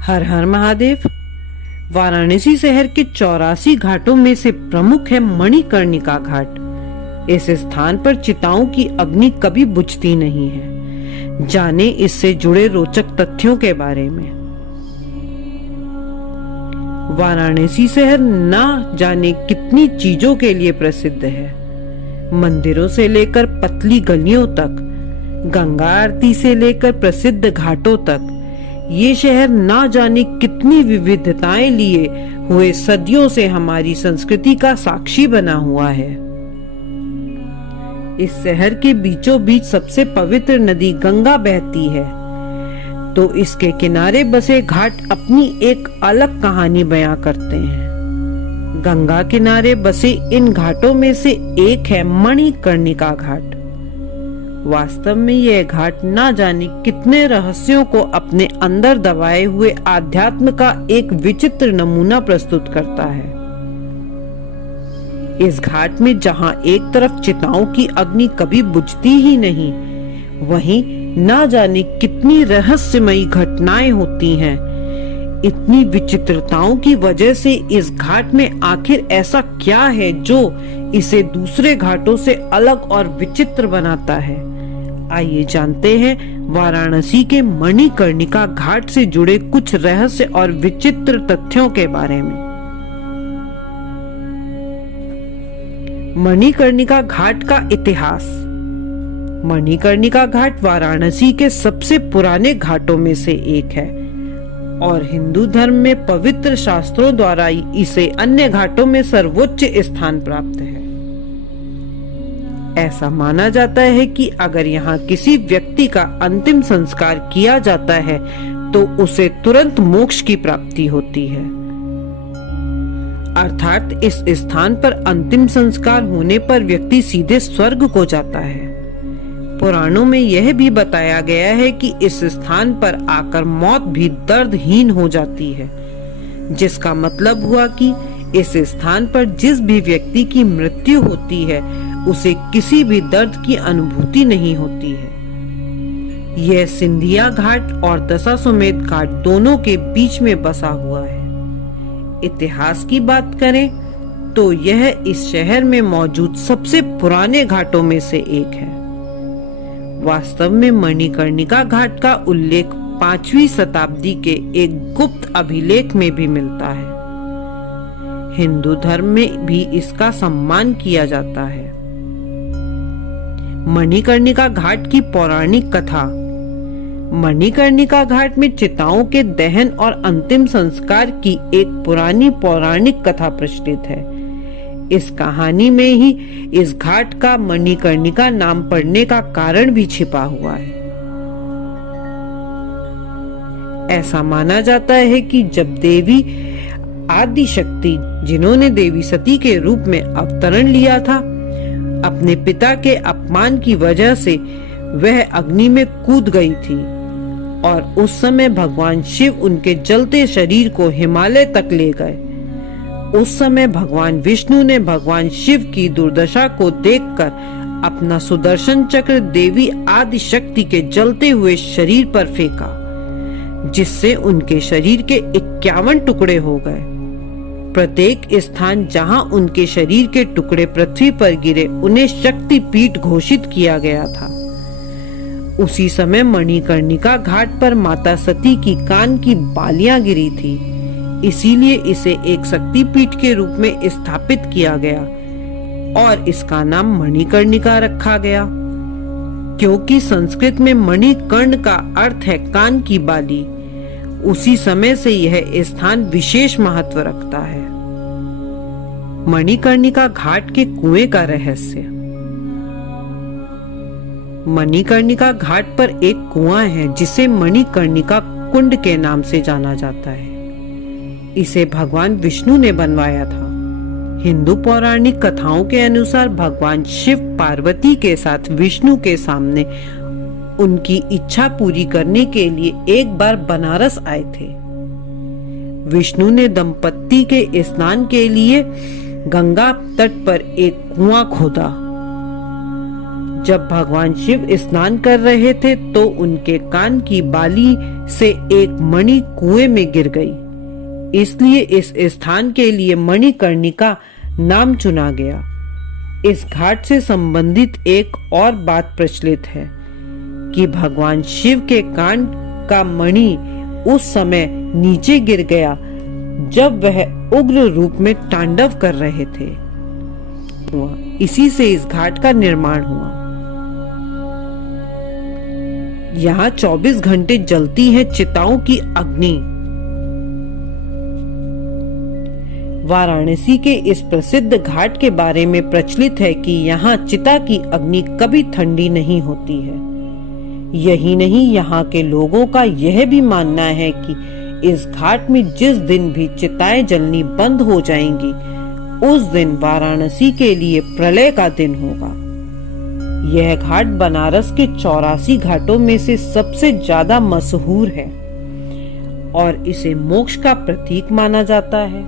हर हर महादेव। वाराणसी शहर के 84 घाटों में से प्रमुख है मणिकर्णिका घाट। इस स्थान पर चिताओं की अग्नि कभी बुझती नहीं है। जाने इससे जुड़े रोचक तथ्यों के बारे में। वाराणसी शहर ना जाने कितनी चीजों के लिए प्रसिद्ध है। मंदिरों से लेकर पतली गलियों तक, गंगा आरती से लेकर प्रसिद्ध घाटों तक, ये शहर ना जाने कितनी विविधताएं लिए हुए सदियों से हमारी संस्कृति का साक्षी बना हुआ है। इस शहर के बीचों बीच सबसे पवित्र नदी गंगा बहती है, तो इसके किनारे बसे घाट अपनी एक अलग कहानी बयां करते हैं। गंगा किनारे बसे इन घाटों में से एक है मणिकर्णिका घाट। वास्तव में यह घाट ना जाने कितने रहस्यों को अपने अंदर दबाए हुए आध्यात्म का एक विचित्र नमूना प्रस्तुत करता है। इस घाट में जहां एक तरफ चिताओं की अग्नि कभी बुझती ही नहीं, वहीं ना जाने कितनी रहस्यमयी घटनाएं होती हैं। इतनी विचित्रताओं की वजह से इस घाट में आखिर ऐसा क्या है जो इसे दूसरे घाटों से अलग और विचित्र बनाता है? आइए जानते हैं वाराणसी के मणिकर्णिका घाट से जुड़े कुछ रहस्य और विचित्र तथ्यों के बारे में। मणिकर्णिका घाट का इतिहास। मणिकर्णिका घाट वाराणसी के सबसे पुराने घाटों में से एक है और हिंदू धर्म में पवित्र शास्त्रों द्वारा इसे अन्य घाटों में सर्वोच्च स्थान प्राप्त है। ऐसा माना जाता है कि अगर यहाँ किसी व्यक्ति का अंतिम संस्कार किया जाता है तो उसे तुरंत मोक्ष की प्राप्ति होती है। अर्थात इस स्थान पर अंतिम संस्कार होने पर व्यक्ति सीधे स्वर्ग को जाता है। पुराणों में यह भी बताया गया है कि इस स्थान पर आकर मौत भी दर्दहीन हो जाती है, जिसका मतलब हुआ कि इस स्थान पर जिस भी व्यक्ति की मृत्यु होती है उसे किसी भी दर्द की अनुभूति नहीं होती है। यह सिंधिया घाट और दशाश्वमेध घाट दोनों के बीच में बसा हुआ है। इतिहास की बात करें तो यह इस शहर में मौजूद सबसे पुराने घाटों में से एक है। वास्तव में मणिकर्णिका घाट का उल्लेख 5वीं शताब्दी के एक गुप्त अभिलेख में भी मिलता है। हिंदू धर्म में भी इसका सम्मान किया जाता है। मणिकर्णिका घाट की पौराणिक कथा। मणिकर्णिका घाट में चिताओं के दहन और अंतिम संस्कार की एक पुरानी पौराणिक कथा प्रचलित है। इस कहानी में ही इस घाट का मणिकर्णिका नाम पड़ने का कारण भी छिपा हुआ है। ऐसा माना जाता है कि जब देवी आदि शक्ति, जिन्होंने देवी सती के रूप में अवतरण लिया था, अपने पिता के अपमान की वजह से वह अग्नि में कूद गई थी और उस समय भगवान शिव उनके जलते शरीर को हिमालय तक ले गए। उस समय भगवान विष्णु ने भगवान शिव की दुर्दशा को देखकर अपना सुदर्शन चक्र देवी आदि शक्ति के जलते हुए शरीर पर फेंका, जिससे उनके शरीर के 51 टुकड़े हो गए। प्रत्येक स्थान जहां उनके शरीर के टुकड़े पृथ्वी पर गिरे उन्हें शक्तिपीठ घोषित किया गया था। उसी समय मणिकर्णिका घाट पर माता सती की कान की बालियां गिरी थी, इसीलिए इसे एक शक्तिपीठ के रूप में स्थापित किया गया और इसका नाम मणिकर्णिका रखा गया, क्योंकि संस्कृत में मणिकर्ण का अर्थ है कान की बाली। उसी समय से यह स्थान विशेष महत्व रखता है। मणिकर्णिका घाट के कुएं का रहस्य। मणिकर्णिका घाट पर एक कुआं है जिसे मणिकर्णिका कुंड के नाम से जाना जाता है। इसे भगवान विष्णु ने बनवाया था। हिंदू पौराणिक कथाओं के अनुसार भगवान शिव पार्वती के साथ विष्णु के सामने उनकी इच्छा पूरी करने के लिए एक बार बनारस आए थे। विष्णु ने दंपत्ति के स्नान के लिए गंगा तट पर एक कुआं खोदा। जब भगवान शिव स्नान कर रहे थे तो उनके कान की बाली से एक मणि कुएं में गिर गई। इसलिए इस स्थान के लिए मणिकर्णिका नाम चुना गया। इस घाट से संबंधित एक और बात प्रचलित है कि भगवान शिव के कान का मणि उस समय नीचे गिर गया जब वह उग्र रूप में तांडव कर रहे थे। इसी से इस घाट का निर्माण हुआ। यहाँ 24 घंटे जलती है चिताओं की अग्नि। वाराणसी के इस प्रसिद्ध घाट के बारे में प्रचलित है कि यहाँ चिता की अग्नि कभी ठंडी नहीं होती है। यही नहीं, यहाँ के लोगों का यह भी मानना है कि इस घाट में जिस दिन भी चिताएं जलनी बंद हो जाएंगी उस दिन वाराणसी के लिए प्रलय का दिन होगा। यह घाट बनारस के 84 घाटों में से सबसे ज्यादा मशहूर है और इसे मोक्ष का प्रतीक माना जाता है।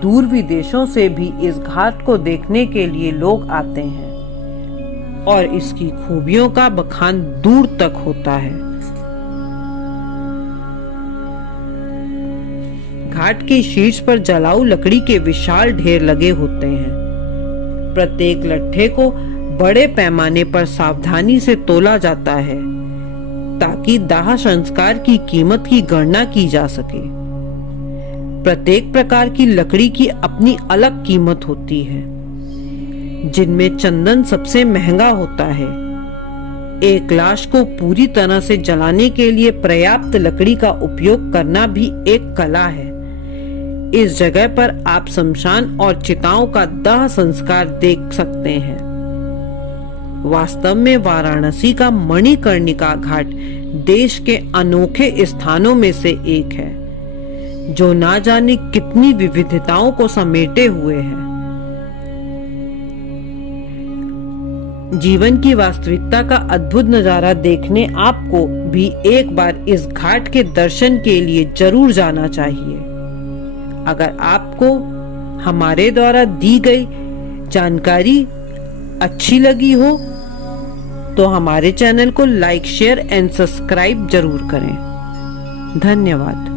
दूर विदेशों से भी इस घाट को देखने के लिए लोग आते हैं और इसकी खूबियों का बखान दूर तक होता है। घाट के शीर्ष पर जलाऊ लकड़ी के विशाल ढेर लगे होते हैं। प्रत्येक लट्ठे को बड़े पैमाने पर सावधानी से तोला जाता है ताकि दाह संस्कार की कीमत की गणना की जा सके। प्रत्येक प्रकार की लकड़ी की अपनी अलग कीमत होती है, जिनमें चंदन सबसे महंगा होता है। एक लाश को पूरी तरह से जलाने के लिए पर्याप्त लकड़ी का उपयोग करना भी एक कला है। इस जगह पर आप शमशान और चिताओं का दाह संस्कार देख सकते हैं। वास्तव में वाराणसी का मणिकर्णिका घाट देश के अनोखे स्थानों में से एक है, जो ना जाने कितनी विविधताओं को समेटे हुए है। जीवन की वास्तविकता का अद्भुत नजारा देखने आपको भी एक बार इस घाट के दर्शन के लिए जरूर जाना चाहिए। अगर आपको हमारे द्वारा दी गई जानकारी अच्छी लगी हो तो हमारे चैनल को लाइक, शेयर एंड सब्सक्राइब जरूर करें। धन्यवाद।